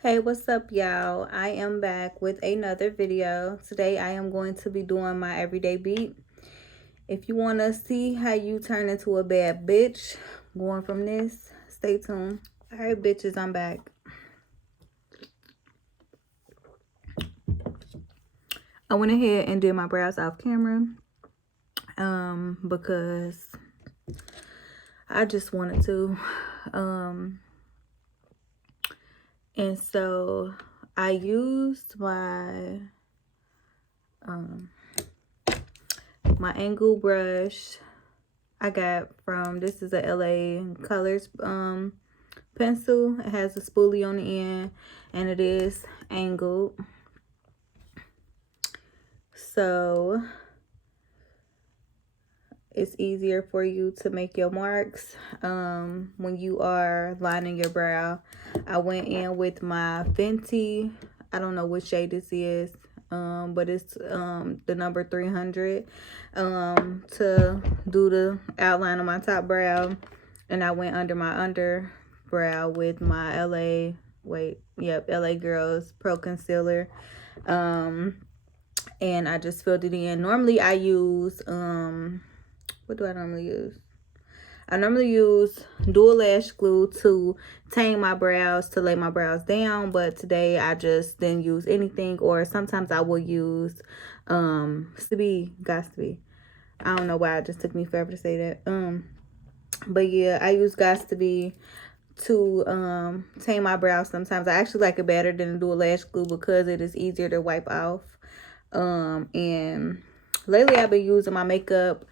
Hey, what's up, y'all? I am back with another video. Today I am going to be doing my everyday beat. If you want to see how you turn into a bad bitch going from this, stay tuned. All right, bitches, I'm back. I went ahead and did my brows off camera because I just wanted to. And so I used my angle brush I got from, this is a LA Colors pencil. It has a spoolie on the end and it is angled. So it's easier for you to make your marks when you are lining your brow. I went in with my Fenty, I don't know what shade this is, but it's the number 300 to do the outline of my top brow. And I went under my underbrow with my LA Girls Pro Concealer. And I just filled it in. Normally I use what do I normally use? I normally use dual lash glue to tame my brows, to lay my brows down, but today I just didn't use anything. Or sometimes I will use got to be. I don't know why it just took me forever to say that. But yeah, I use got to be to tame my brows. Sometimes I actually like it better than the dual lash glue because it is easier to wipe off. And lately I've been using my makeup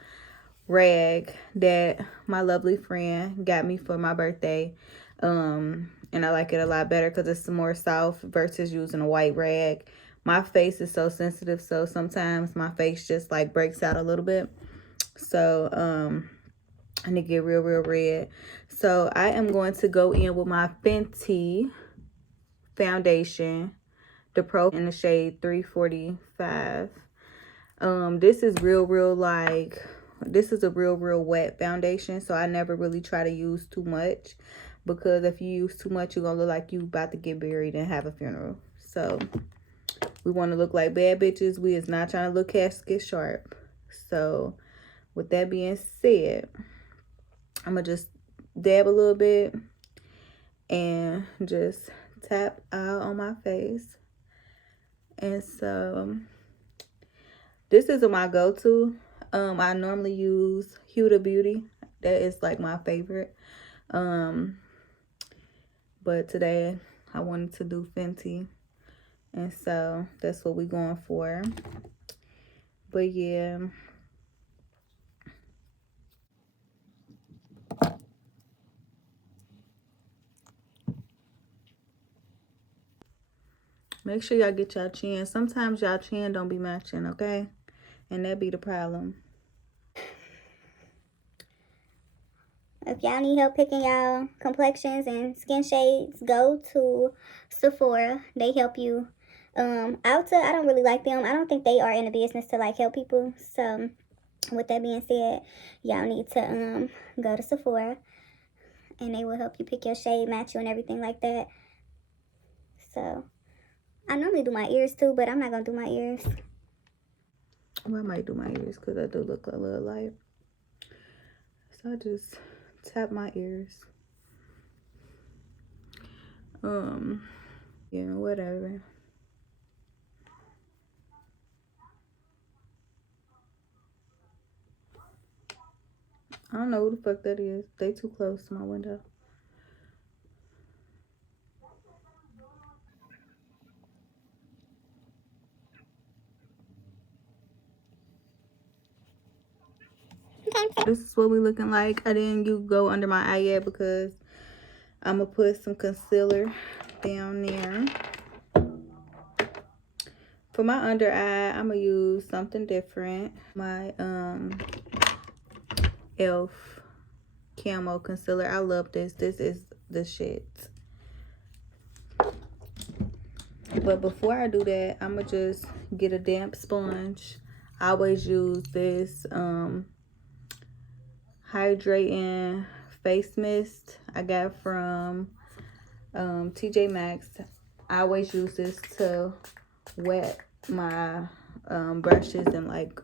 rag that my lovely friend got me for my birthday. And I like it a lot better because it's more soft versus using a white rag. My face is so sensitive, so sometimes my face just like breaks out a little bit. So and it get real red. So I am going to go in with my Fenty foundation, the Pro, in the shade 345. This is this is a real wet foundation, so I never really try to use too much, because if you use too much, you're gonna look like you about to get buried and have a funeral. So we want to look like bad bitches. We is not trying to look casket sharp. So with that being said, I'm gonna just dab a little bit and just tap out on my face. And so this is my go-to. I normally use Huda Beauty. That is like my favorite. But today I wanted to do Fenty. And so that's what we're going for. But yeah. Make sure y'all get y'all chin. Sometimes y'all chin don't be matching, okay? And that be the problem. If y'all need help picking y'all complexions and skin shades, go to Sephora. They help you. Ulta, I don't really like them. I don't think they are in the business to like help people. So with that being said, y'all need to go to Sephora and they will help you pick your shade, match you, and everything like that. So I normally do my ears too, but I'm not gonna do my ears. Well, I might do my ears because I do look a little light. So I just tap my ears. Yeah, whatever. I don't know who the fuck that is. They too close to my window. This is what we looking like. I didn't go under my eye yet because I'm gonna put some concealer down there. For my under eye, I'm gonna use something different. My e.l.f. camo concealer. I love this. This is the shit. But before I do that, I'm gonna just get a damp sponge. I always use this hydrating face mist I got from TJ Maxx. I always use this to wet my brushes and like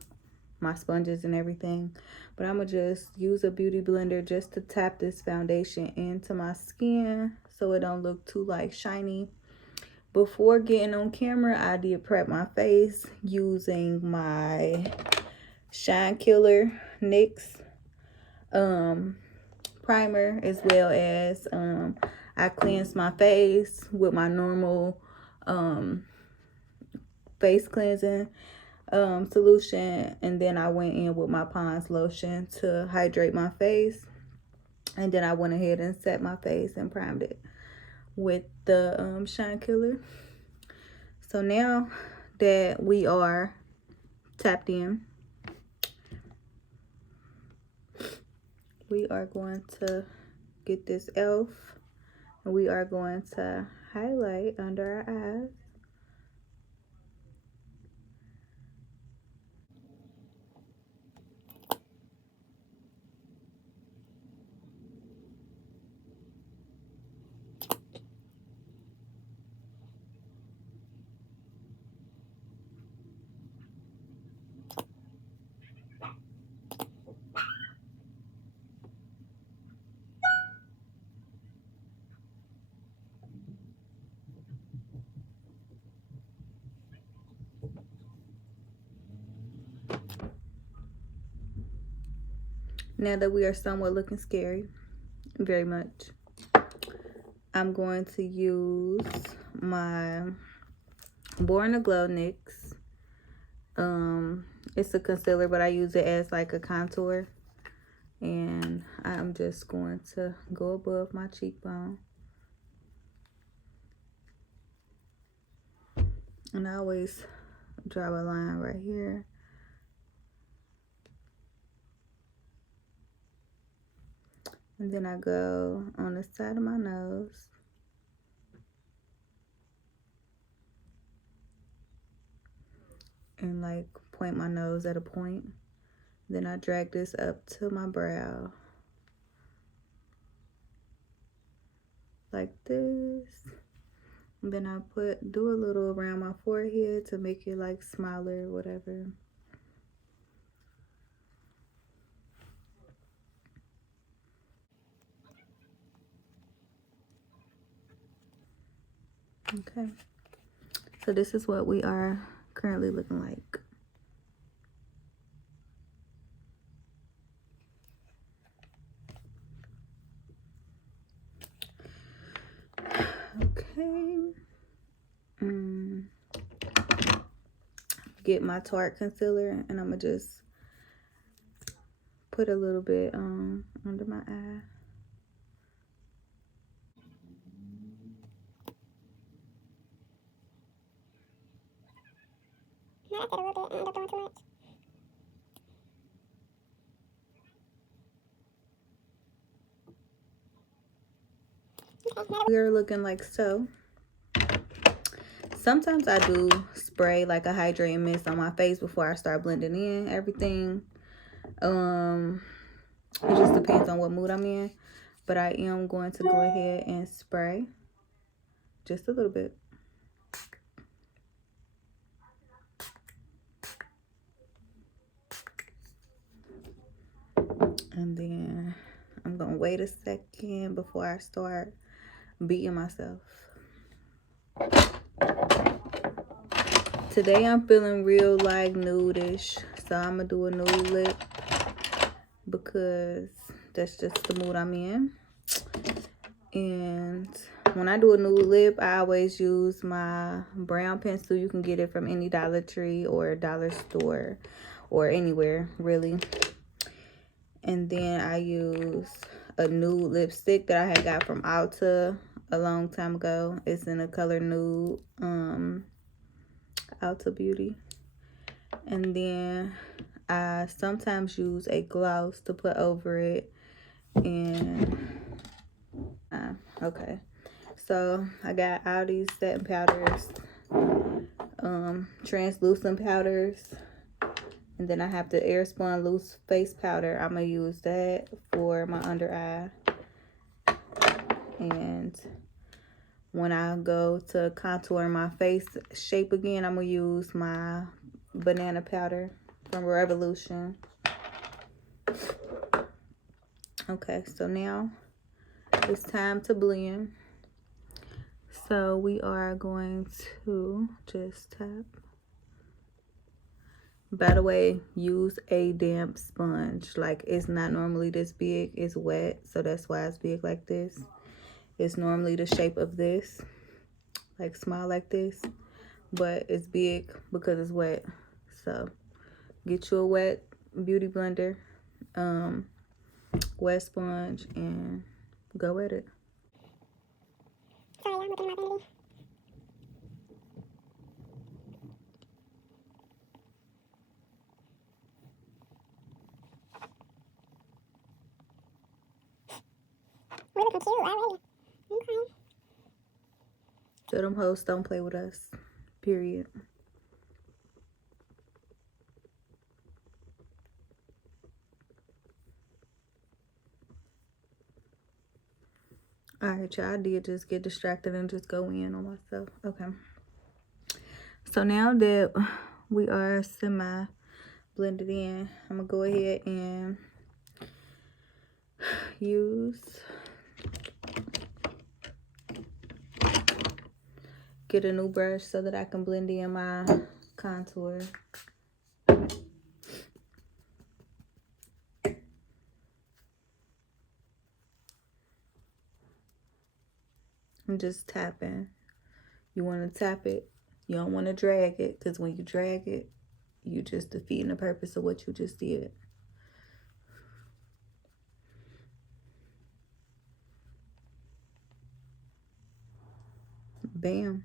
my sponges and everything. But I'm gonna just use a beauty blender just to tap this foundation into my skin so it don't look too like shiny. Before getting on camera, I did prep my face using my Shine Killer NYX primer, as well as I cleansed my face with my normal face cleansing solution, and then I went in with my Pond's lotion to hydrate my face, and then I went ahead and set my face and primed it with the Shine Killer. So now that we are tapped in, we are going to get this e.l.f. and we are going to highlight under our eyes. Now that we are somewhat looking scary, very much, I'm going to use my Born to Glow NYX. It's a concealer, but I use it as like a contour. And I'm just going to go above my cheekbone. And I always draw a line right here. And then I go on the side of my nose. And like point my nose at a point. Then I drag this up to my brow. Like this. And then I do a little around my forehead to make it like smaller, whatever. Okay. So this is what we are currently looking like. Okay. Get my Tarte concealer, and I'm gonna just put a little bit under my eye. I did a little bit, I ended up doing too much. We are looking like so. Sometimes I do spray like a hydrating mist on my face before I start blending in everything. It just depends on what mood I'm in. But I am going to go ahead and spray just a little bit. And then I'm gonna wait a second before I start beating myself. Today I'm feeling real like nude-ish, so I'm gonna do a nude lip because that's just the mood I'm in. And when I do a nude lip, I always use my brown pencil. You can get it from any Dollar Tree or dollar store or anywhere really. And then I use a nude lipstick that I had got from Ulta a long time ago. It's in the color nude, Ulta Beauty. And then I sometimes use a gloss to put over it. And okay, so I got all these setting powders, translucent powders. And then I have the Airspun loose face powder. I'm gonna use that for my under eye. And when I go to contour my face shape again, I'm going to use my banana powder from Revolution. Okay, so now it's time to blend. So we are going to just tap. By the way, use a damp sponge. Like, it's not normally this big. It's wet, so that's why it's big like this. It's normally the shape of this, like small like this, but it's big because it's wet. So get you a wet beauty blender, wet sponge, and go at it. Sorry, I'm looking at my vanity. We're looking cute already. Okay. So them hosts don't play with us, period. All right, y'all, I did just get distracted and just go in on myself. Okay. So now that we are semi blended in, I'm gonna go ahead and get a new brush so that I can blend in my contour. I'm just tapping. You want to tap it. You don't want to drag it, because when you drag it, you just defeating the purpose of what you just did. Bam.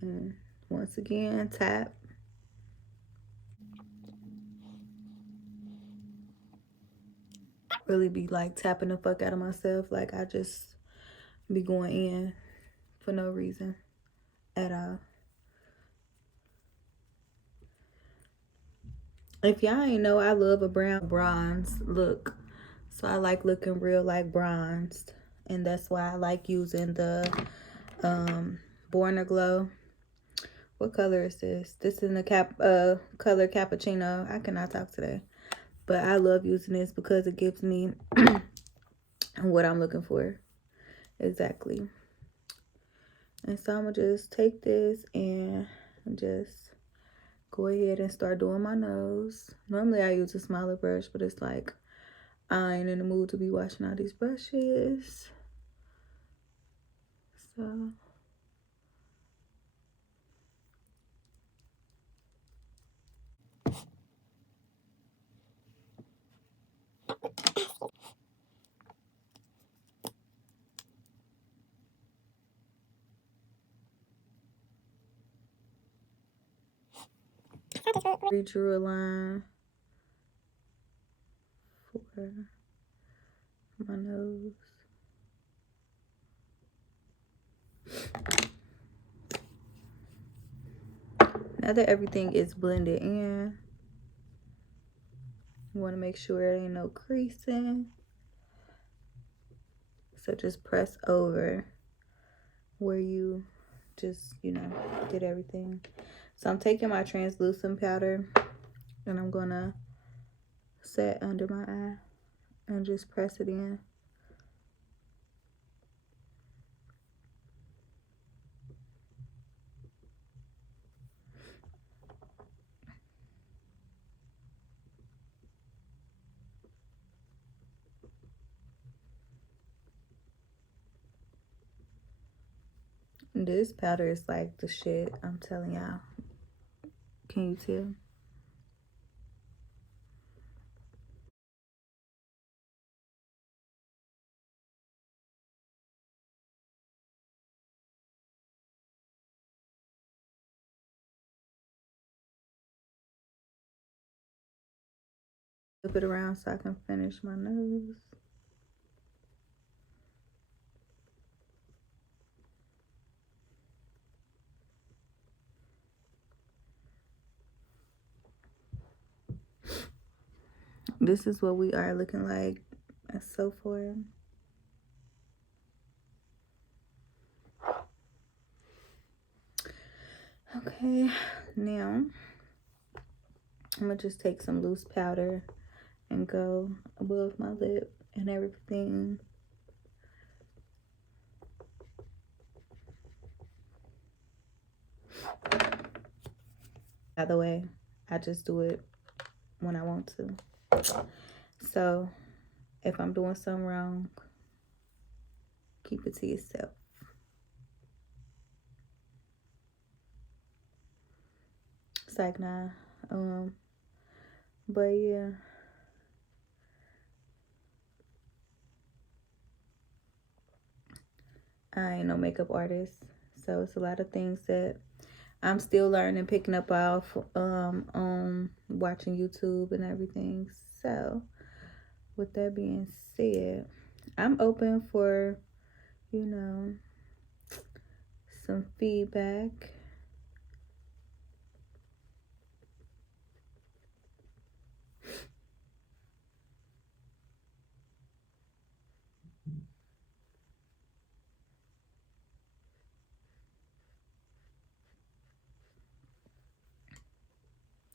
And once again, tap. Really be like tapping the fuck out of myself. Like, I just be going in for no reason at all. If y'all ain't know, I love a brown bronze look. So I like looking real like bronzed. And that's why I like using the Born Glow. What color is this? This is in the color cappuccino. I cannot talk today. But I love using this because it gives me what I'm looking for. Exactly. And so I'm going to just take this and just go ahead and start doing my nose. Normally I use a smaller brush, but it's like I ain't in the mood to be washing all these brushes. So redrew a line for my nose. Now that everything is blended in, you want to make sure there ain't no creasing. So just press over where you just, did everything. So I'm taking my translucent powder and I'm going to set under my eye and just press it in. This powder is like the shit, I'm telling y'all. Can you tell? Flip it around so I can finish my nose. This is what we are looking like so far. Okay, now I'm gonna just take some loose powder and go above my lip and everything. By the way, I just do it when I want to. So if I'm doing something wrong, keep it to yourself. It's like, nah. But yeah. I ain't no makeup artist. So it's a lot of things that I'm still learning, picking up off on watching YouTube and everything. So with that being said, I'm open for, you know, some feedback.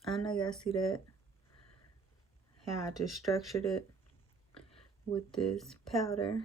I know y'all see that, how I just structured it with this powder.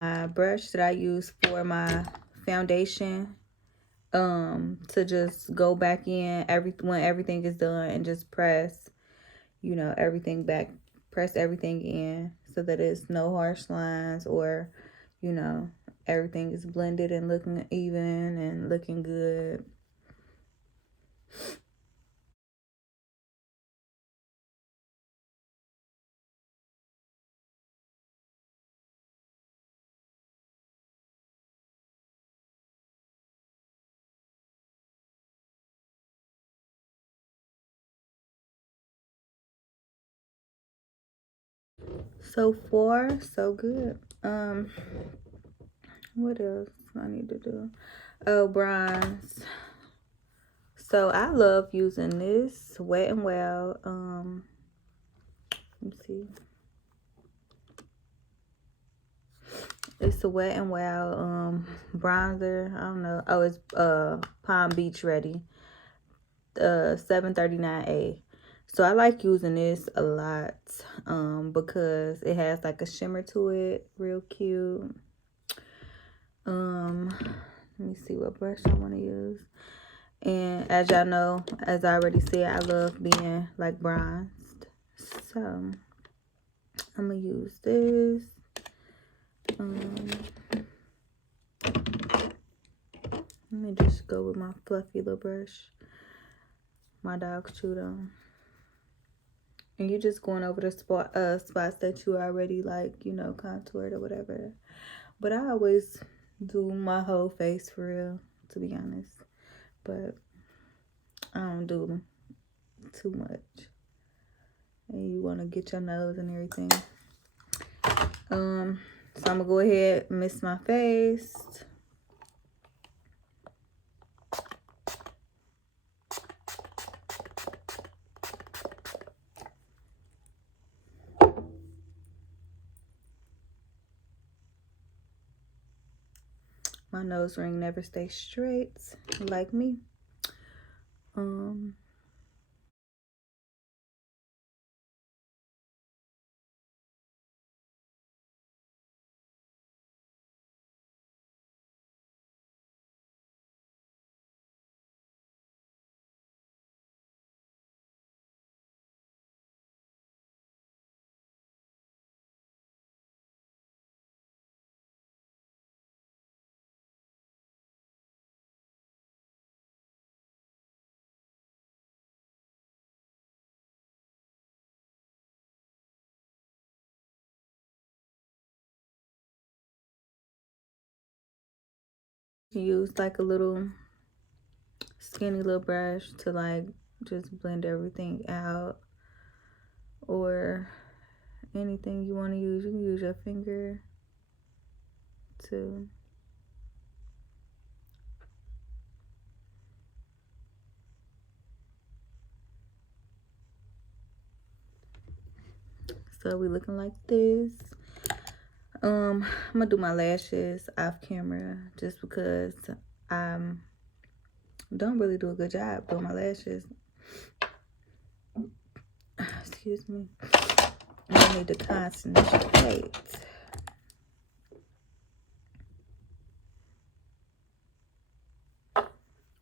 My brush that I use for my foundation, to just go back in when everything is done and just press, you know, everything back, press everything in so that it's no harsh lines, or, you know, everything is blended and looking even and looking good. So far, so good. What else I need to do? Oh, bronze. So I love using this Wet n Wild. Let me see. It's a Wet n Wild bronzer. I don't know. Oh, it's Palm Beach Ready. 739A. So I like using this a lot because it has like a shimmer to it, real cute. Let me see what brush I want to use. And as y'all know, as I already said, I love being like bronzed. So I'm gonna use this. Let me just go with my fluffy little brush. My dog chewed on. And you're just going over the spots that you already like, you know, contoured or whatever. But I always do my whole face for real, to be honest. But I don't do too much. And you want to get your nose and everything. So I'm gonna go ahead and mist my face. My nose ring never stays straight, like me. use like a little skinny little brush to like just blend everything out, or anything you want to use. You can use your finger too. So we looking like this. I'm gonna do my lashes off camera just because I don't really do a good job doing my lashes. Excuse me. I need to concentrate.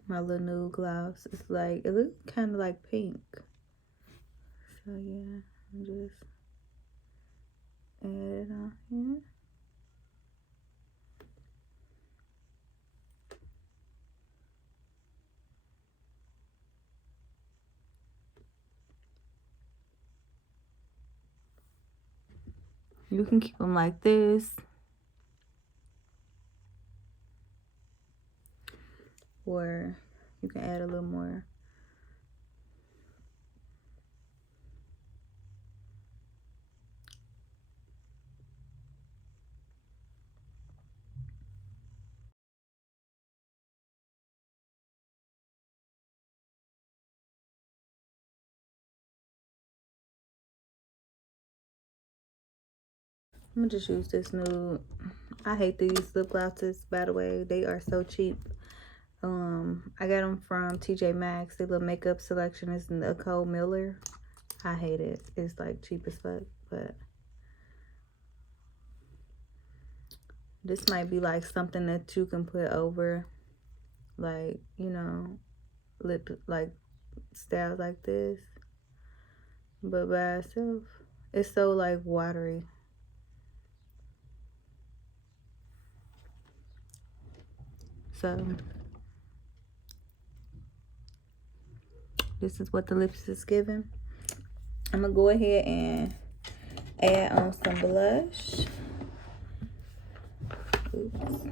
My little nude gloss. It's like, it looks kind of like pink. So yeah, I'm just add it on here. You can keep them like this, or you can add a little more. I'm gonna just use this nude. I hate these lip glosses, by the way. They are so cheap. I got them from TJ Maxx. The little makeup selection is Nicole Miller. I hate it. It's like cheap as fuck, but this might be like something that you can put over, like, you know, lip, like styles like this. But by itself, it's so like watery. So this is what the lips is giving. I'm gonna go ahead and add on some blush. Oops.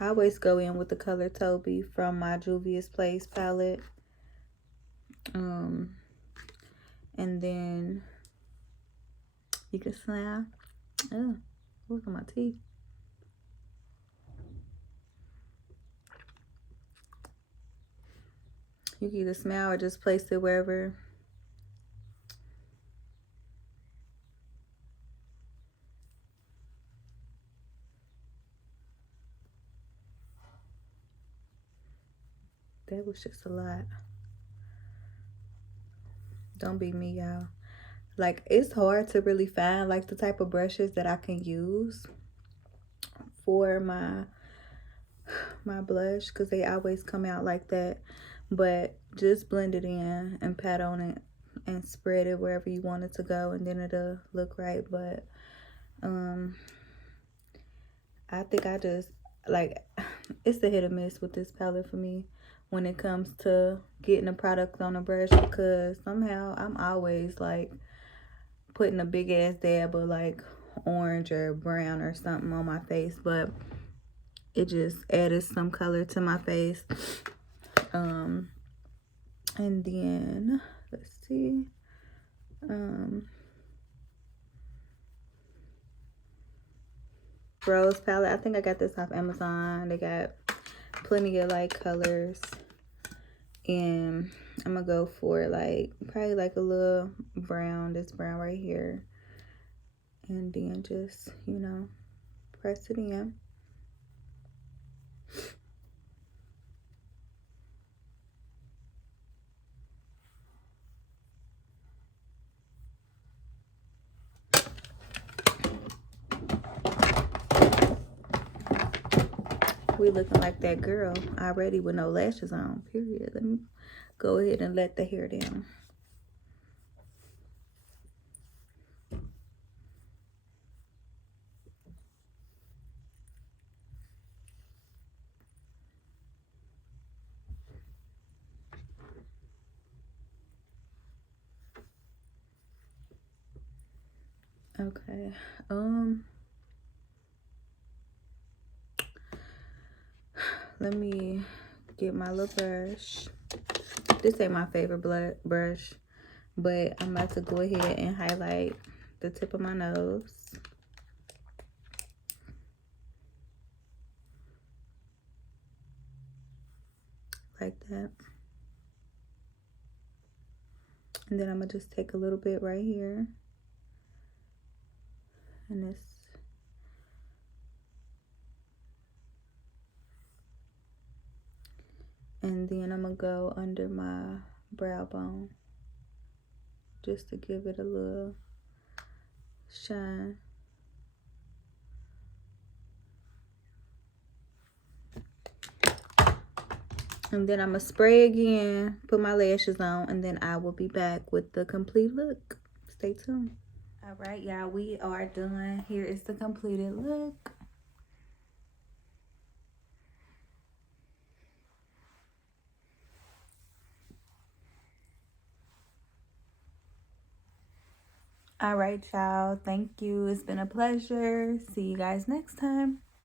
I always go in with the color Toby from my Juvia's Place palette. And then you can smile. Oh, look at my teeth. You can either smile or just place it wherever. That was just a lot. Don't be me, y'all. Like, it's hard to really find like the type of brushes that I can use for my blush, because they always come out like that. But just blend it in and pat on it and spread it wherever you want it to go, and then it'll look right. But I think I just like, it's a hit or miss with this palette for me when it comes to getting a product on a brush, because somehow I'm always like putting a big ass dab of like orange or brown or something on my face, but it just added some color to my face. And then let's see, Rose palette. I think I got this off Amazon. They got plenty of like colors, and I'm gonna go for like probably like a little brown, this brown right here, and then just, you know, press it in. We looking like that girl already with no lashes on, period. Let me go ahead and let the hair down. Okay. Let me get my little brush. This ain't my favorite brush, but I'm about to go ahead and highlight the tip of my nose. Like that. And then I'm gonna just take a little bit right here. And this. And then I'm gonna go under my brow bone. Just to give it a little shine. And then I'm gonna spray again, put my lashes on, and then I will be back with the complete look. Stay tuned. All right, y'all, we are done. Here is the completed look. All right, y'all. Thank you. It's been a pleasure. See you guys next time.